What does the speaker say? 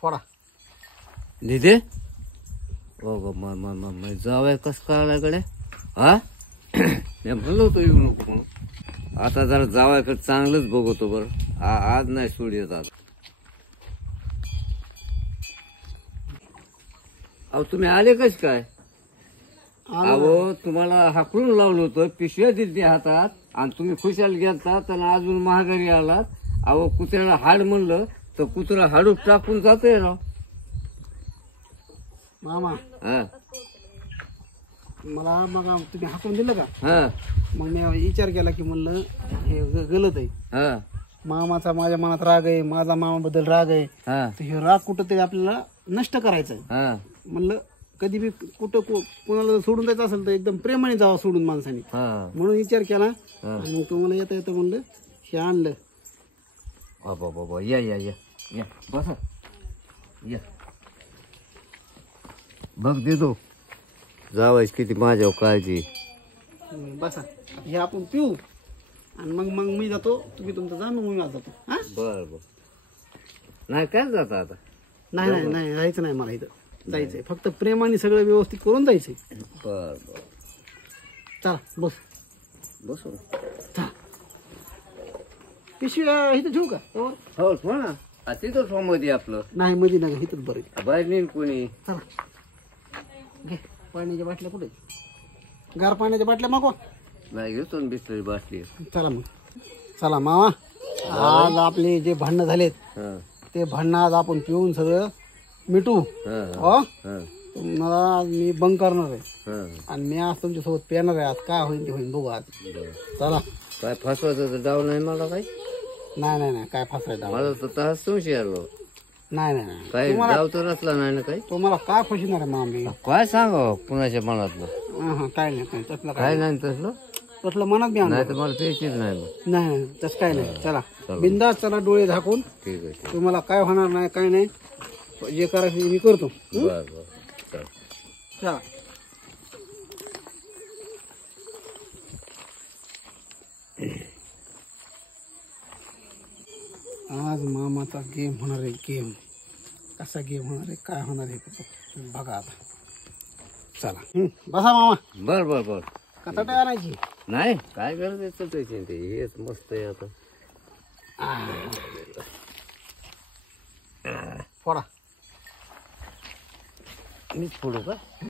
फोडा दिदे हो मग जावं कस कळाल्याकडे हा मी म्हणलो होतो येऊ नको म्हणून आता जरा जावायकडे चांगलंच बघतो बरं आज नाही सोड येत आज अहो तुम्ही आले कस काय अहो तुम्हाला हाकलून लावलं होतं पिशव्या दिली हातात आणि तुम्ही खुशाल गेलतात आणि अजून महागारी आलात अहो कुत्र्याला हाड म्हणलं तर कुत्रा हाडू टाकून जातोय राव मामा हा मला मग तुम्ही हाकून दिलं का हा मग मी विचार केला की म्हणलं हे गलत आहे हा मामाचा माझ्या मनात राग आहे माझा मामाबद्दल राग आहे हा तर हे राग कुठं तरी आपल्याला नष्ट करायचं आहे हा म्हणलं कधी बी कुठं कोणाला सोडून द्यायचं असेल तर एकदम प्रेमाने जावं सोडून माणसाने हा म्हणून विचार केला आणि मग तुम्हाला येता येतं म्हणलं हे आणलं बाबा बाबा या या या या बसा या बघ देतो जावायच किती माझ्यावर काळजी बसा हे आपण पिऊ आणि मग मी जातो तुम्ही तुमचं जा मग मी माझं जातो हा बर बर नाही काय जात आता नाही नाही नाही जायचं नाही मला इथं जायचंय फक्त प्रेमाने सगळं व्यवस्थित करून जायचंय बर बर चला बस बसू चला पिशवी इथं ठेवू का तोवर? हो ठेव ना तिथं ठेव मध्ये आपलं नाही मध्ये नका इथंच बरं बाहेर नेईन कोणी चला घे पाण्याच्या बाटल्या कुठे गार पाण्याच्या बाटल्या मागवा नाही घेतो ना बिसलेली बाटली चला मग चला मामा आज आपले जे भांडणं झालेत हा ते भांडणं आज आपण पिऊन सगळं मिटू हा हो हा तुम्हाला आज मी बंद करणार आहे हा आणि मी आज तुमच्यासोबत पेणार आहे आज काय होईल ते होईल बघू आज चला काय फसवायचं तर डाव नाही मला काही नाही नाही नाही काय फसायचं मला तर तहाच संशय आलो नाही नाही नाही काही डाव तर असला नाही ना काही तुम्हाला काय फसणार आहे मामी काय सांगावं कुणाच्या मनातलं हा काय नाही काय तसलं काय काय नाही तसलं तसलं मनात बी आणलं नाही तर मला पेचीच नाही मग नाही नाही तसं काय नाही चला बिंदास चला डोळे झाकून ठीक आहे ठीक तुम्हाला काय होणार नाही काय नाही जे करायचं ते मी करतो बर बर चल चला आज मामाचा गेम होणार आहे गेम कसा गेम होणार आहे काय होणार आहे तुम्ही बघा आता चला बसा मामा बर बर बर कसा काय आणायची नाही काय करायचं त्याची ते हेच मस्त आहे आता फोडा मीच फोडू का